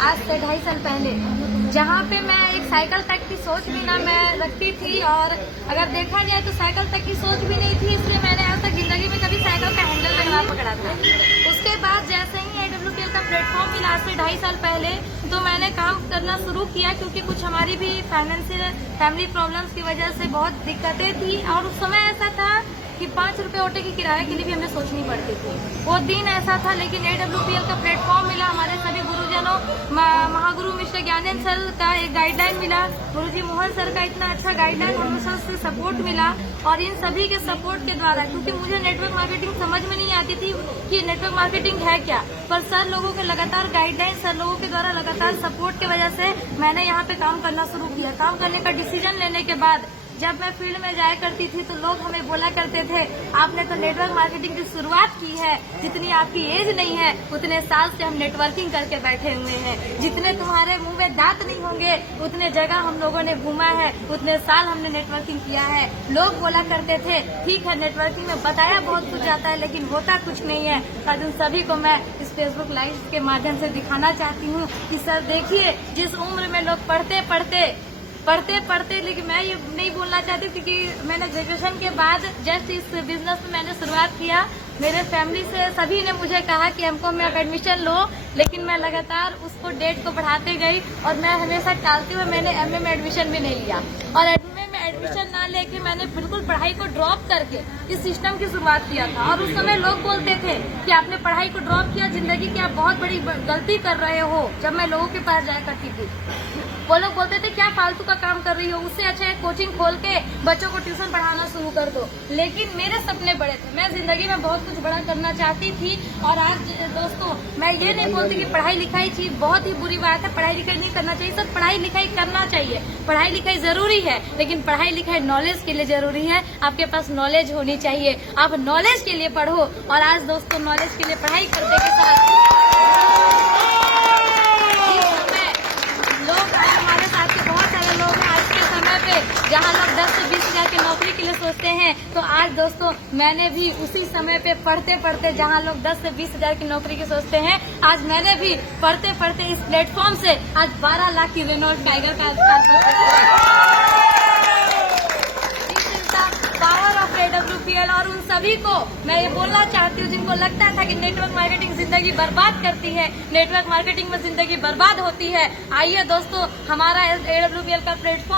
आज से 2.5 साल पहले, जहाँ पे मैं एक साइकिल तक की सोच भी ना मैं रखती थी, और अगर देखा जाए तो साइकिल तक की सोच भी नहीं थी, इसलिए मैंने आज तक जिंदगी में कभी साइकिल का हैंडल तक ना पकड़ा था। उसके बाद जैसे ही AWPL का प्लेटफॉर्म मिला आज से 2.5 साल पहले, तो मैंने काम करना शुरू किया, क्योंकि कुछ हमारी भी फाइनेंशियल फैमिली प्रॉब्लम्स की वजह से बहुत दिक्कतें थी, और उस समय ऐसा था कि 5 रुपए ऑटो की किराए के लिए भी हमें सोचनी पड़ती थी। वो दिन ऐसा था, लेकिन AWPL का प्लेटफॉर्म मिला, हमारे सभी गुरुजनों, महागुरु मिस्टर ज्ञानेंद्र सर का एक गाइडलाइन मिला, गुरुजी मोहन सर का इतना अच्छा गाइडलाइन, उन सर से सपोर्ट मिला, और इन सभी के सपोर्ट के द्वारा, क्योंकि मुझे नेटवर्क मार्केटिंग समझ में नहीं आती थी कि नेटवर्क मार्केटिंग है क्या, पर सर लोगों के लगातार गाइडलाइन, सर लोगों के द्वारा लगातार सपोर्ट की वजह से मैंने यहाँ पे काम करना शुरू किया। काम करने का डिसीजन लेने के बाद जब मैं फील्ड में जाया करती थी तो लोग हमें बोला करते थे, आपने तो नेटवर्क मार्केटिंग की शुरुआत की है, जितनी आपकी एज नहीं है उतने साल से हम नेटवर्किंग करके बैठे हुए हैं, जितने तुम्हारे मुंह में दांत नहीं होंगे उतने जगह हम लोगों ने घूमा है, उतने साल हमने नेटवर्किंग किया है। लोग बोला करते थे, ठीक है नेटवर्किंग में बताया बहुत कुछ जाता है लेकिन होता कुछ नहीं है। आज उन सभी को मैं इस फेसबुक लाइव के माध्यम से दिखाना चाहती हूँ कि सर देखिए, जिस उम्र में लोग पढ़ते पढ़ते, लेकिन मैं ये नहीं बोलना चाहती, क्योंकि मैंने ग्रेजुएशन के बाद जस्ट इस बिजनेस में मैंने शुरुआत किया। मेरे फैमिली से सभी ने मुझे कहा कि हमको में एडमिशन लो, लेकिन मैं लगातार उसको डेट को बढ़ाते गई, और मैं हमेशा टालते हुए मैंने MA में एडमिशन भी नहीं लिया, और MA में एडमिशन ना लेके मैंने बिल्कुल पढ़ाई को ड्रॉप करके इस सिस्टम की शुरुआत किया था। और उस समय लोग बोलते थे कि आपने पढ़ाई को ड्रॉप किया, जिंदगी की आप बहुत बड़ी गलती कर रहे हो। जब मैं लोगों के पास जाया करती थी, वो लोग बोलते थे क्या फालतू का काम कर रही हो, उससे अच्छा है कोचिंग खोल के बच्चों को ट्यूशन पढ़ाना शुरू कर दो। लेकिन मेरे सपने बड़े थे, मैं जिंदगी में बहुत कुछ बड़ा करना चाहती थी। और आज दोस्तों, मैं ये नहीं बोलती कि पढ़ाई लिखाई चीज बहुत ही बुरी बात है, पढ़ाई लिखाई नहीं करना चाहिए। सर पढ़ाई लिखाई करना चाहिए, पढ़ाई लिखाई जरूरी है, लेकिन पढ़ाई लिखाई नॉलेज के लिए जरूरी है। आपके पास नॉलेज होनी चाहिए, आप नॉलेज के लिए पढ़ो। और आज दोस्तों, नॉलेज के लिए पढ़ाई करने के साथ जहाँ लोग 10 से 20 हजार की नौकरी के लिए सोचते हैं, तो आज दोस्तों मैंने भी उसी समय पे पढ़ते पढ़ते, जहाँ लोग 10 से 20 हजार की नौकरी के सोचते हैं, आज मैंने भी पढ़ते पढ़ते इस प्लेटफॉर्म से आज 12 लाख की रेनॉल्ट टाइगर का पावर ऑफ AWPL। और उन सभी को मैं ये बोलना चाहती हूँ जिनको लगता था कि नेटवर्क मार्केटिंग जिंदगी बर्बाद करती है, नेटवर्क मार्केटिंग में जिंदगी बर्बाद होती है, आइए दोस्तों, हमारा AWPL का प्लेटफॉर्म